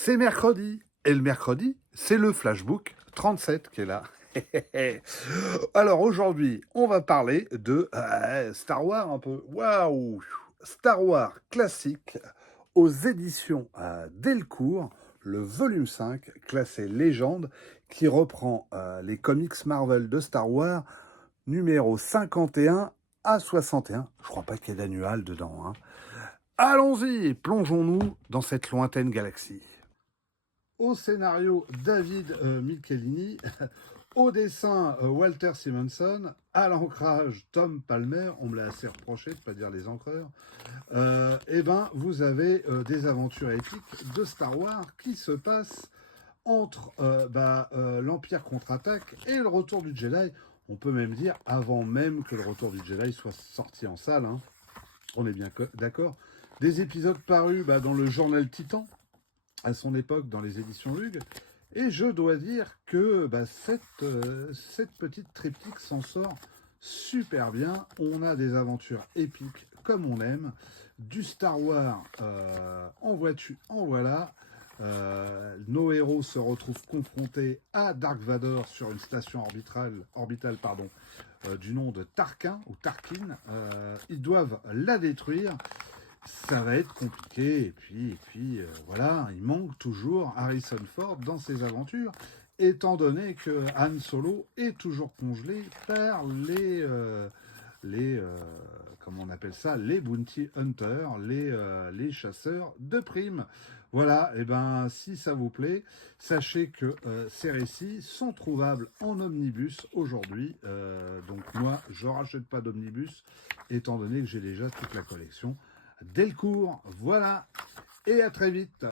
C'est mercredi. Et le mercredi, c'est le Flashbook 37 qui est là. Alors aujourd'hui, on va parler de Star Wars un peu. Waouh! Star Wars classique aux éditions Delcourt, le volume 5, classé légende, qui reprend les comics Marvel de Star Wars, numéro 51 à 61. Je crois pas qu'il y ait d'annual dedans, hein. Allons-y et plongeons-nous dans cette lointaine galaxie. Au scénario, David Michelinie. Au dessin, Walter Simonson. À l'ancrage, Tom Palmer. On me l'a assez reproché de ne pas dire les encreurs. Eh ben, vous avez des aventures épiques de Star Wars qui se passent entre l'Empire contre-attaque et le retour du Jedi. On peut même dire avant même que le retour du Jedi soit sorti en salle, hein. On est bien d'accord. Des épisodes parus dans le journal Titan, à son époque dans les éditions Lug. Et je dois dire que cette petite triptyque s'en sort super bien. On a des aventures épiques comme on aime. Du Star Wars en voiture, en voilà. Nos héros se retrouvent confrontés à Dark Vador sur une station orbitale du nom de Tarkin ou Tarkin. Ils doivent la détruire. Ça va être compliqué. Et puis voilà, il manque toujours Harrison Ford dans ses aventures, étant donné que Han Solo est toujours congelé par comment on appelle ça, les bounty hunters, les chasseurs de primes. Voilà, et ben si ça vous plaît, sachez que ces récits sont trouvables en omnibus aujourd'hui. Donc moi, je rachète pas d'omnibus, étant donné que j'ai déjà toute la collection Delcourt. Voilà, et à très vite.